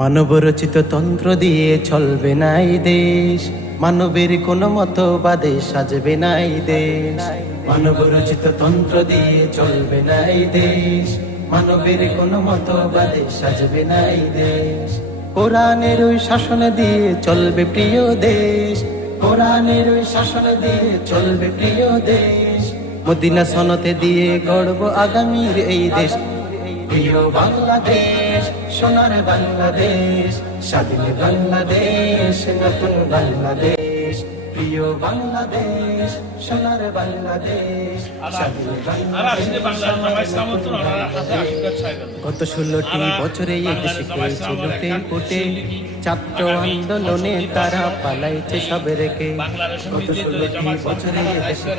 মানব রচিত তন্ত্র দিয়ে চলবে নাই দেশ। মানবের কোনো মতবাদে সাজবে নাই দেশ। মানব রচিত তন্ত্র দিয়ে চলবে নাই দেশ। মানবের কোনো মতবাদে সাজবে নাই দেশ। কোরআনের ওই শাসন দিয়ে চলবে প্রিয় দেশ। কোরআনের ওই শাসন দিয়ে চলবে প্রিয় দেশ। মদিনা সনতে দিয়ে গড়ব আগামীর এই দেশ। প্রিয় বাংলাদেশ সোনার বাংলাদেশ স্বাধীন বাংলাদেশ নতুন বাংলাদেশ। প্রিয় বাংলাদেশ সোনার বাংলাদেশ গত ষোলোটি বছরে এই দেশে ছাত্র আন্দোলনে তারা পালাইছে সব রেখে গত ষোলোটি বছরে এই দেশে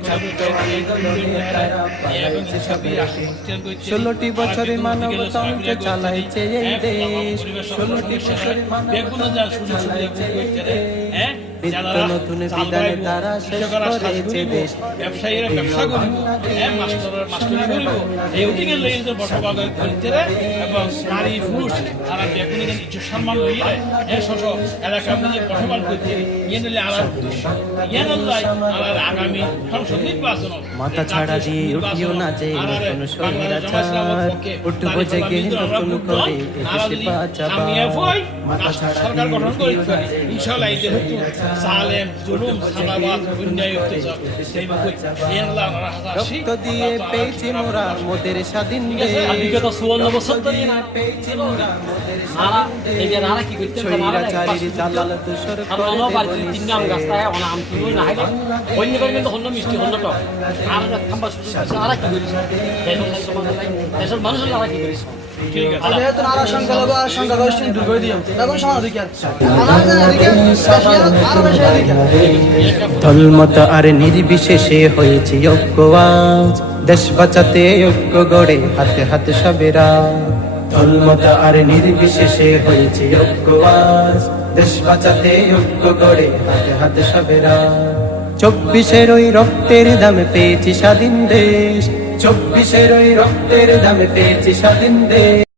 ছাত্র আন্দোলনে তারা পালাইছে সব রেখে ষোলোটি বছরে মানবতন্ত্র চালাইছে এই দেশ ষোলোটি বছরে মানবতন্ত্র চালাইছে এই দেশ day. নিত্য নতুন বিধানে তারা শেষ করেছে দেশ। ব্যবসায়ীরা ব্যবসা করিব মাস্টারি করিব এই উঠিকে লই যে বসবাস করিতে এবং নারী পুরুষ তারা বেগুন কিছু সম্মান লইয়া শশ এলাকা মধ্যে বসবাস করতে ইয়ে নিলে আলার উদ্দেশ্য ইয়ে নল্লাই আলার আগামী সংসদ নির্বাচন মাথা ছাড়া দিয়ে উঠিও না যে নতুন স্বৈরাচার উঠবো জেগে নতুন করে এদেশে মাথা ছাড়া দিয়ে উঠিও না। যে সালেম জুলুম সাদাবাদ অন্যায় অত্যাচার সেই মুখে ইয়েনলা হাসি রক্ত দিয়ে পেয়েছি মোরা মোদের স্বাধীন বিগত চুয়ান্ন বছর ধরে পেয়েছি মোরা মোদের স্বাধীন মানুষের আর কি করিস? ধর্মত আর নির্বিশেষে হয়েছে ঐক্য আজ দেশ বাঁচাতে ঐক্য গড়ে হাতে হাতে সবেরা ধর্মত আর নির্বিশেষে হয়েছে ঐক্য আজ দেশ বাঁচাতে ঐক্য গড়ে হাতে হাতে সবেরা চব্বিশের ওই রক্তের দামে পেয়েছি স্বাধীন দেশ। চব্বিশের ওই রক্তের দামে পেয়েছি স্বাধীন দেশ।